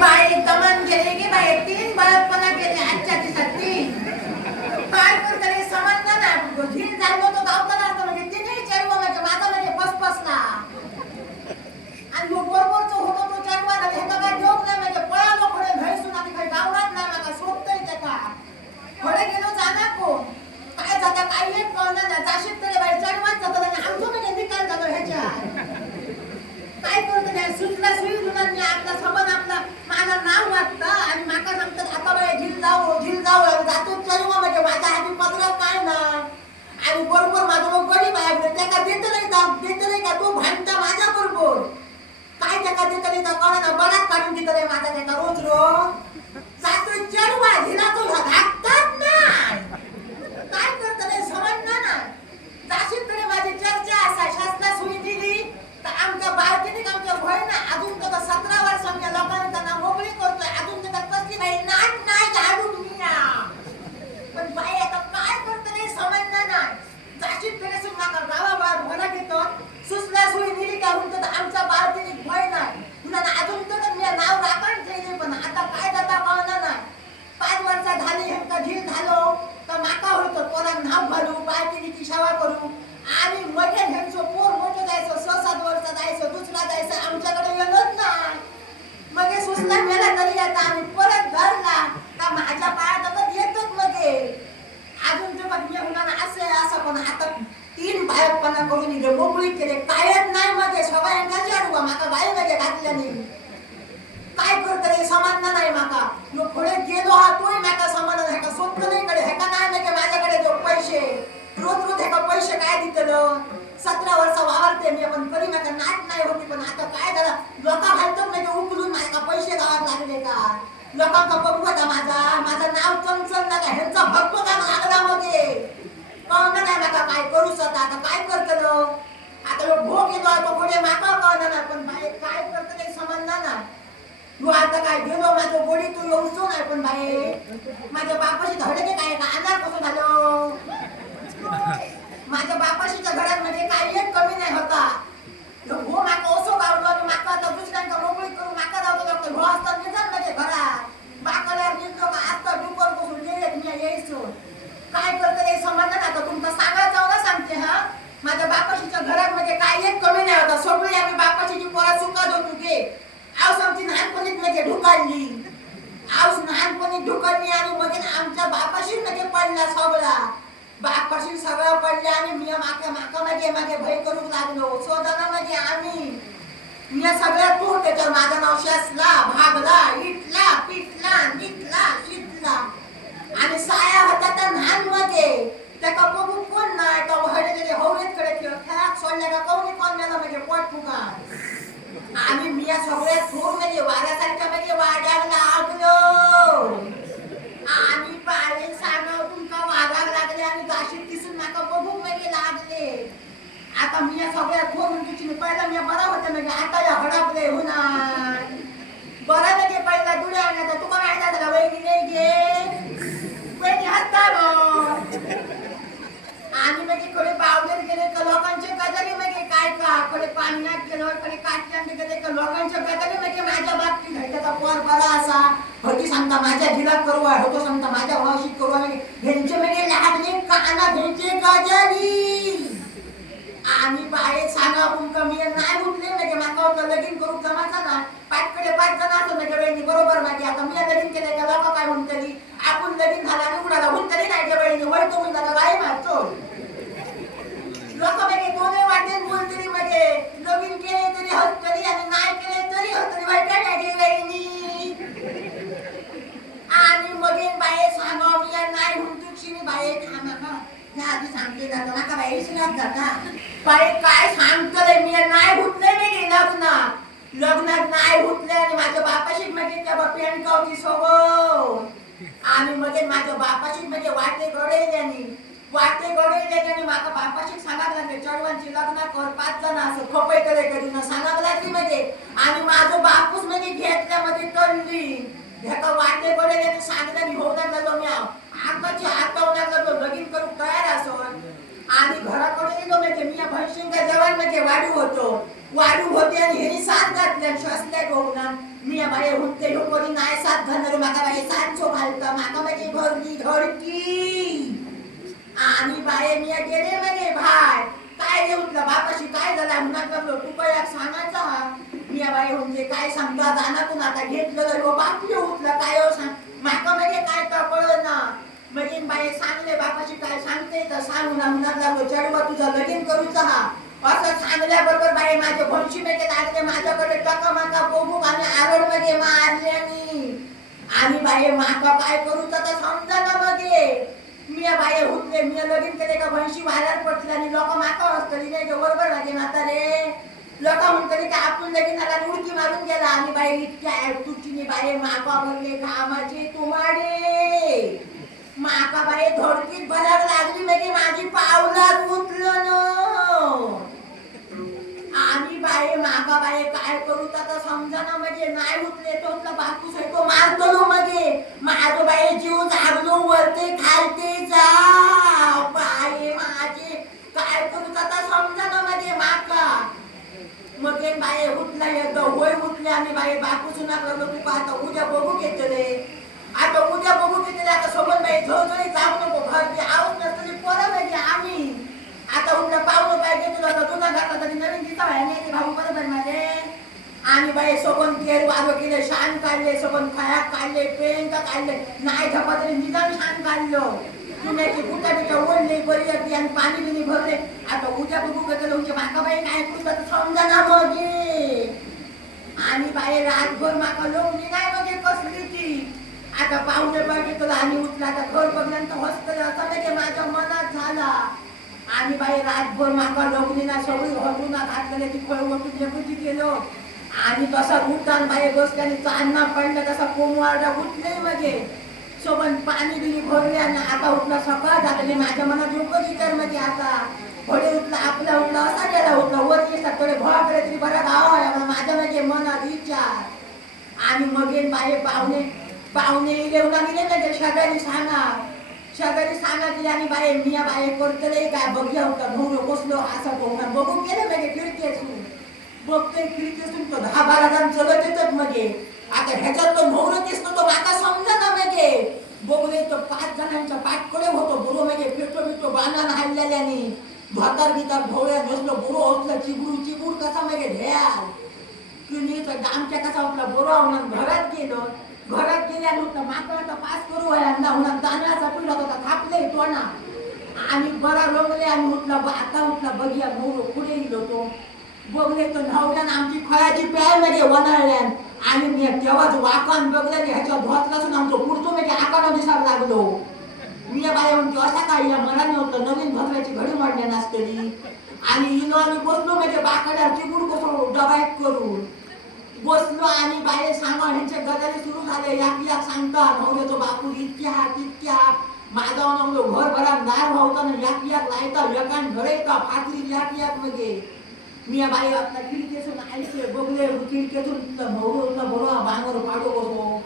बाई दमन केले की बाई तीन बळतपणा केले आजच्या दिवसात तीन काय करता रे समजलं ना झील झालो तो गावताना असतो म्हणजे तिने चेरवा म्हणजे माझा म्हणजे पसपसला. आणि मग बरोबरच होतो तो चेरवा ना हे काय देऊन नाही म्हणजे पळालो पुढे घरसून आणि काही गावरात नाही मला शोधतोय त्याचा. खडे गेलो जाणार कोण? काय जाता काही एक कळणार ना जाशीत तरी बाई चर्वात जातो आणि आमचं म्हणजे निकाल झालो ह्याच्या काय करतो त्या सुटला सुई मुलांनी आपला सबन आपला माझं नाव वाचतं आणि माका सांगतात आता बाई झील जाऊ झील जाऊ आणि जातो चल म्हणजे माझ्या हाती पत्र काय ना? आणि बरोबर माझा मग गरीब आहे म्हणजे त्याका देत नाही का देत नाही का? तो भांडता माझ्या बरोबर. काय त्याका देत नाही का कळा ना बराच काढून देत नाही माझा त्याका रोज रोज. जातो चल माझी तो घाततात नाही काय करत नाही समजणार ना जाशील तरी माझी चर्चा असा शासना सुई दिली तर आमच्या बाळकीने आमच्या भय ना अजून तर सतरा वर्ष आमच्या लोकांनी त्यांना मोकळी करतोय अजून तर कसली बाई नाट नाही झाडून घ्या पण बाई आता काय करत नाही समजणार नाही जाशील तरी सुद्धा नका गावाबाहेर भला घेतो सुसला सुई दिली का म्हणतो तर आमच्या बाळकीने भय नाही पुन्हा अजून तर मी नाव राखण ठेवले पण आता काय जाता कळणार नाही पाच वर्ष झाली ह्यांचा झील झालो तर माका होतो कोणा नाव घालू बायकिनीची सेवा करू आणि मगे ह्यांचं पोर मोठं जायचं स सात वर्ष जायचं दुसरा जायचं आमच्याकडे येणंच नाही मगे सुचला मेला तरी आता आम्ही परत धरला का माझ्या पायात आता येतच मगे अजून ते मग मी म्हणा असं आहे, असं पण आता तीन बायकपणा करून इथे मोकळी केले. कायच नाही मध्ये सगळ्यांना जाडू माका बाई मध्ये घातल्याने. काय करतले समान नाही माका. यो पुढे गेलो हा तोय माका समान हेका स्वतः नाही कडे हेका नाही म्हणजे माझ्याकडे जो पैसे रोज रोज हेका पैसे काय दितलं सतरा वर्ष वावरते मी पण कधी माझा नाच नाही होती. पण आता काय झालं? लोका घालतात म्हणजे उकलून माझ्या पैसे गावात लागले का? लोकांका बघू का माझा. माझं नाव चमचम ना का? ह्यांचा भक्त का लागला मध्ये कळलं नाही माका काय करू स्वतः आता काय करतलो आता लोक भोग येतो आता पुढे माका कळलं ना पण बाहेर काय करतो नाही समजणार ना. तू आता काय गेलो माझं गोडी तू येऊचो नाही पण बाहेर. माझ्या बापाशी धडके काय का अनार कसं झालं. माझ्या बापाशीच्या घरामध्ये म्हणजे काही एक कमी नाही होता ह्यो भो माका ओसो गावलो आणि माका आता दुसऱ्यांका मोकळी करून माका जावतो जातो भो असता निघाल म्हणजे घरात बाकड्यावर निघलो का आता डुकर बसून येत मी यायचो काय करतं रे समाधान आता तुमचं सांगायचं जाऊ ना सांगते हा माझ्या बापाशीच्या घरात म्हणजे काही एक कमी नाही होता सगळी आम्ही बापाशीची पोरा चुकात होतो गे आऊस आमची लहानपणीच म्हणजे ढुकाळली आऊस लहानपणी ढुकलली आणि मग आमच्या बापाशी म्हणजे पडला सगळा बापाशी सगळा पडला आणि मी मागे माका मागे मागे भय करू लागलो शोधाना म्हणजे आम्ही मी सगळ्या तू त्याच्यावर माझं नाव शासला भागला इटला पिटला निटला शिटला आणि साया होता त्या लहानमध्ये त्याका बघू कोण नाही का हडे गेले हवरेत कडे खेळ खेळात सोडल्या का कोणी कोण नेला म्हणजे पोट फुका आणि मी या सगळ्या थोर म्हणजे वाऱ्यासारख्या म्हणजे वाड्याला लागलो आणि पाळे सांगाव तुमका वागायला लागले आणि गाशीत दिसून नका बघू म्हणजे लागले आता मी या सगळ्या थोर म्हणजे मी पहिला मी बरा होता आता या हडापले होणार बरा ते पहिला दुडे आणायचा तुका माहिती का वहिनी नाही घे. वहिनी हत्ता आणि म्हणजे कोणी बावलेर गेले का लोकांच्या गजाली म्हणजे काय का? कोणी पाण्यात गेलो कोणी काटल्याने गेले का लोकांच्या गजाली म्हणजे माझ्या बाबतीत घरच्याचा पोर बरा असा. होती सांगता माझ्या घिलात करू आहे होतो सांगता माझ्या भावाशी करू. आहे ह्यांचे म्हणजे लाडले काना घ्यायचे गजाली. आम्ही बाहेर सांगा तुमका मी नाही उठले म्हणजे माका होतं लगीन करू जमाचा ना पाचकडे पाच जण असं म्हणजे वहिनी बरोबर माझी. आता मी लगीन केलं का लोक काय म्हणतली आपण लगीन झाला आणि उडाला हुंतली नाही ते वहिनी वळतो म्हणजे गाय मारतो लोक म्हणजे दोन्ही वाटेल बोलतरी म्हणजे लगीन केले तरी हसतरी आणि नाही केले तरी हसतरी वाईट नाही वहिनी आणि मगेन बाये सांगा मी या नाही हुंतुक्षिणी बाये खाना का ह्या आधी सांगते जातं नका बाई शिनात जाता बाई काय सांगतोय मी नाही हुतले मी गे लग्न लग्नात नाही हुतले आणि माझ्या बापाशी म्हणजे त्या बापी होती सोबत आणि म्हणजे माझ्या बापाशी म्हणजे वाटे घडयल्यानी वाटे घडयल्यानी आणि माझ्या बापाशी सांगायला लागले चढवांची लग्न कर पाच जण असं खपय करे कधी ना सांगायला लागली म्हणजे आणि माझं बापूस म्हणजे घेतल्यामध्ये तळली ह्याका वाटे गडे घडयल्यानी सांगल्यानी होणार लागलो मी आताची हातावणार लागलो लगीन करू तयार असो आणि घराकडे गेलो म्हणजे मी या भैशिंगा जवान म्हणजे वाढू होतो. वाढू होते आणि हे साथ घातल्या श्वासल्या गोवना. मी बाई हुंते ह्यो कोणी नाही साथ घालणार माका बाई सांचो घालता. माका माझी भरली धडकी आणि बाई मी गेले म्हणे भाय काय रे उठलं? बापाशी काय झालं? म्हणा करलो सांगायचा? मी बाई म्हणजे काय सांगता दानातून आता घेतलं तर हो बाप ह्यो उठलं. काय हो सांग? माका म्हणजे काय कळलं ना म्हणजे बाई सांगले बापाशी काय सांगते? तर सांगू ना म्हणा चढवा तुझा लगीन करूचा हा असं सांगल्याबरोबर बाई माझ्या भोंशी मेके लागले माझ्याकडे टका माका बोबूक आणि आरडमध्ये मारले मी. आणि बाई माका काय करू तर समजा ना मध्ये मी बाई हुतले मी लगीन केले का भैंशी बाहेर पडली आणि लोक माका असतली नाही बरोबर माझे माता रे. लोक म्हणतली का आपण लगीन आला उडकी मारून गेला. आणि बाई इतक्या तुटीने बाई माका भरले कामाचे तुमाडे माका बाई धडकीत भरायला लागली म्हणजे माझी पावलात उठलं ना बाई मागा बाई काय करू. तर समजा ना म्हणजे नाही उठले तो तुला बापूस आहे तो मारतो ना मध्ये माझं बाई जीव जागलो वरते खालते जा बाई माझे. काय करू? तर समजा ना मध्ये माका मग एक बाई उठला येतो होय उठले आणि बाई बापू सुना करलो तू का आता उद्या बघू घेतले आता उद्या बघू घेतले आता सोबत बाई झोळ जाऊ नको. घर आवत नसतली. परत आम्ही. आता उठलं पावलं पाहिजे तुला तर तुला घातला तरी नवीन दिसा आहे नाही ते भाऊ बरोबर माझे. आणि बाई सोबत केर वारो केले शान काढले सोबत खयाक काढले पेंट काढले. नाही धपा तरी निदान शान काढलो. चुन्याची बुटा बिटा ओढली बरी अगदी आणि पाणी बिनी भरले. आता उद्या बघू गेलं उद्या माका बाई काय करू तर समजा ना मग आणि बाई रातभर माका लोक नाही मग कसली ती. आता पाहुणे बघितलं आणि उठला आता घर बघल्यानंतर हसतलं असं माझ्या मनात झाला. आणि बाई रातभर माका लोकलीना सगळी घडून घातलेले ती फळ वटून लेकूची केलो. आणि तसा उठताना बाई बसल्याने चांदना पडलं तसा कोमवारडा उठले म्हणजे सोबत पाणी बिनी भरले आणि आता उठला सकाळ झालेली. माझ्या मनात डोकं विचार म्हणजे आता. घोडे उठला आपला उठला असा गेला उठला. वर येतात थोडे भोळाकडे तरी बरा गाव आहे मला माझ्या म्हणजे मनात विचार. आणि मग हे बाई पाहुणे पाहुणे येऊन गेले म्हणजे शेजारी सांगा. शेजारी सांगा आणि बाई मिया बाई करतले काय बघूया होता धोरो बसलो असं बघून बघू गेले म्हणजे खिडकी असून बघतोय खिडकी असून तो दहा बारा जण चलत येतात म्हणजे. आता ह्याच्यात तो नवरो दिसतो तो माता समजा ना म्हणजे? बघले तो पाच जणांच्या पाठकडे होतो बुरो म्हणजे फिरतो फिरतो बाणानं हल्लेल्याने भातार बितार ढोळ्या बसलो बुरो होतलं चिबूड चिगूर कसा म्हणजे ढेया तुम्ही तर आमच्या कसा आपला बोरा होणार घरात गेलो. घरात गेल्यानंतर उठला माकडाचा पास करू व्हायला उन्हा तांदळाचा पिढा होता थापले तोंडा. आणि बरा रंगले आणि उठला आता उठला बघिया मोर पुढे गेलो तो. बघले तो धावल्यान आमची खळाची प्यायमध्ये वनाळल्यान आणि मी तेव्हाच वाकण बघल्याने ह्याच्या धोतलासून आमचं पुढचं म्हणजे आकारा दिसायला लागलो. मी बाय म्हणतो असा काही या मनाने होतं? नवीन धोत्राची घडी मांडण्या नसतली. आणि इनो आम्ही बसलो म्हणजे बाकड्या चिबूड कसं डबायत करून. बसलो आणि बाहेर सांगा ह्यांचे गदारी सुरू झाले. याक याक सांगता नवऱ्याचं बापू इतक्या तितक्या. माझा नवलो घर भरा दार भावताना याक याक लायता एकान घडयता का फाकरी याक याक मी या बाई आपला खिडकीतून आयचे बघले खिडकीतून भाऊ बरोबर बांगर पाडो बसो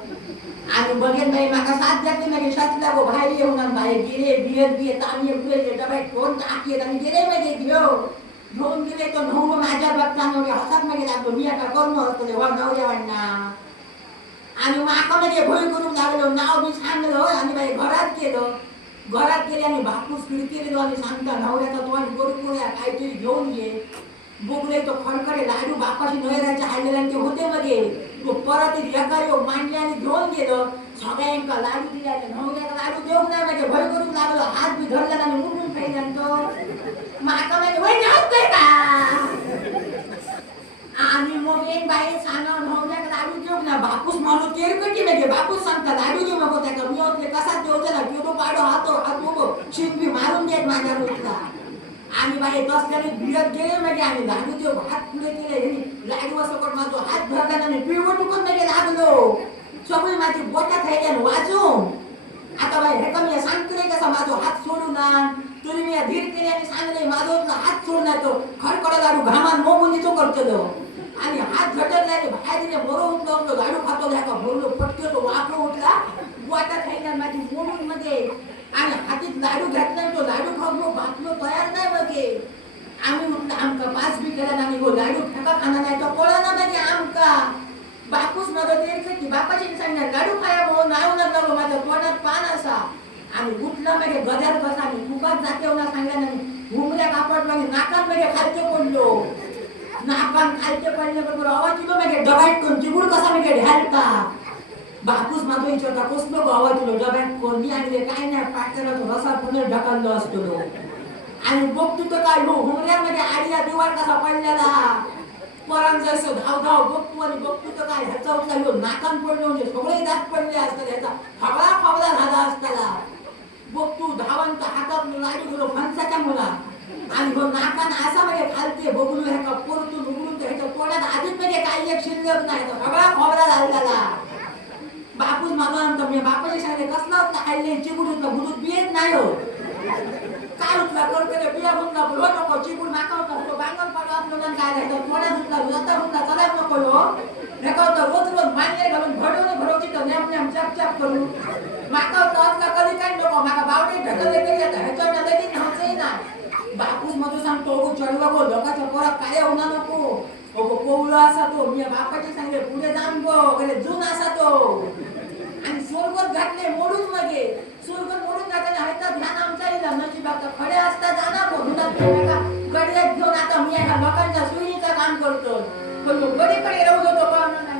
आणि बघेन बाई माका साथ द्याते मागे शातल्या गो बाहेर येऊन बाहेर गेले बियर बिये तांबे बिये डब्यात फोन टाकी आणि गेले मागे घेऊ घेऊन गेले तो नवरो माझ्या बाबता हसात मागे लागलो मी आता कर्म हो, असतो वा नवऱ्या वाढना आणि माका मध्ये भय करून लागलो नाव मी सांगलो हो, आणि बाई घरात गेलो. घरात गेल्याने भापूस खिडकी गेलो आणि सांगता नवऱ्याचा तोंड करू करूया काहीतरी घेऊन ये. बघले तो खडखडे लाडू बापाशी नयराच्या हाडलेला ते होते मध्ये तो परत एका योग मांडले आणि घेऊन गेलो. सगळ्यांका लाडू दिले आणि नवऱ्याला लाडू देऊ नाही म्हणजे भय करून लागलो हात बी धरला आणि उठून पाहिजे तो माका म्हणजे वय नव्हते का आणि मग एक बाई सांगा नवऱ्याला लाडू देऊ ना बापूस माणूस तेरकटी म्हणजे बापूस सांगता लाडू देऊ नको त्याचा मी होते कसा देवचा ना किलो पाडो हातो हात उभो शिंपी मारून देत माझ्या रोजला आणि बाई तसल्याने भिडत गेले म्हणजे आणि लाडू देऊ हात पुढे केले ह्यांनी लाडू असं करून माझा हात भरला आणि पिळवट टुकून म्हणजे लागलो सगळी माझी बोटात आहे वाजून आता बाई हे कमी सांगतो कसा माझा हात सोडू ना. तरी मी धीर केली आणि सांगले माझो हात सोडणार तो खडखड लाडू घामान मोबून तो करतो आणि हात झटकला आणि बाहेर दिले बरो उठलो तो लाडू खातो का बोललो फटके तो वाकडो उठला. वाटा खाईना माझी मोडून मध्ये आणि हातीत लाडू घातला तो लाडू खाऊ बातलो तयार नाही बघे. आम्ही म्हटलं आमका पाच बी केला आणि हो, लाडू फेका खाना नाही तो कळा ना म्हणजे आमका. बापूस मदत यायचं की बापाची सांगणार गाडू खाया भाऊ नाव न लागलो माझ्या तोंडात पान असा. आणि उठला म्हणजे गद्यात बसा आणि फुगात जाते ना नाही घुमल्या कापड म्हणजे नाकात म्हणजे खालते पडलो. नाकान खालते पडले बरोबर आवाज तुला म्हणजे डबाट करून चिबूड कसा म्हणजे ढालता. बापूस माझा विचारता कसलो गावा तुला डब्यात कोण मी आणले काय नाही पाटल्याला रसा पुन्हा ढकललो असतो. आणि बघ तू तर काय हो हुमऱ्यामध्ये आडीला दिवार कसा पडलेला. पोरांचं असं धाव धाव आणि बघतो तर काय ह्याचा उचला नाकान पडलो म्हणजे सगळे दात पडले असतात ह्याचा फवळा फवळा झाला असताना बघ तू हातात लाडी गेलो फणसाच्या मुला. आणि बघ नाकान असा म्हणजे खालते बघून ह्याचा पोरतून उघडून तर ह्याच्या तोंडात आधीच म्हणजे काही एक शिल्लक नाही तर सगळा फवळा झाला बापूच मागं आणतो मी बापाच्या शाळेत कसलं खाल्ले चिबूड होता बुडूत बियेत नाही हो. काय उठला कडकडे बिया हुंडला बोलो नको चिकून नाका होता तो बांगल पाडा आपलं काय राहतो थोड्या धुतला जाता हुंडला चला नको हो रेका होता रोज रोज मान्य घालून भडवून भडवची तर नेम नेम चाप चाप करू माका होता असला कधी काय नको माका बावडे ढकलले तरी आता ह्याच्या नदी न्हायचंही ना बापूस मधू सांगतो गो चढवा गो लोकांच्या पोरात काय होणार नको ओगो कोवळो असा तो मी बापाचे सांगले पुढे जाम गो गेले जून असा तो आणि स्वर्गत घातले मोडून मगे स्वर्गत मोडून घातले हायचा ध्यान आमचा येईल नशिबात खडे असता गडल्यात घेऊन आता मी एका लोकांच्या सुईचा काम करतो पण तो गडीकडे राहू देतो पाहुणा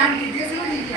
ఆంటీ దేశంలో నీకు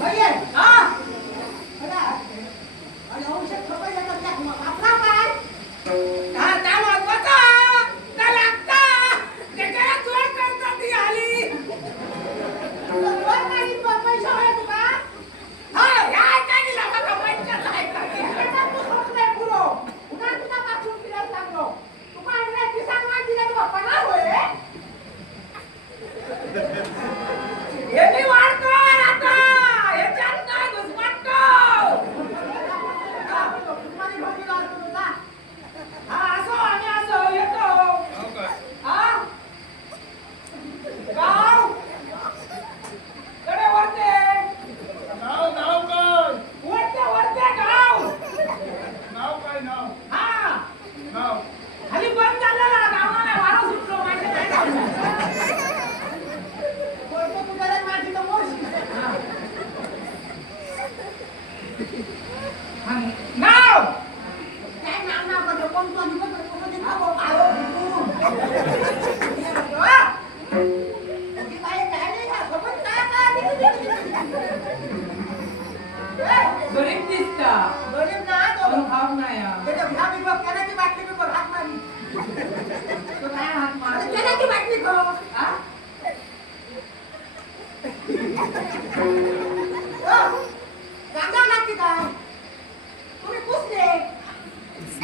Hayır.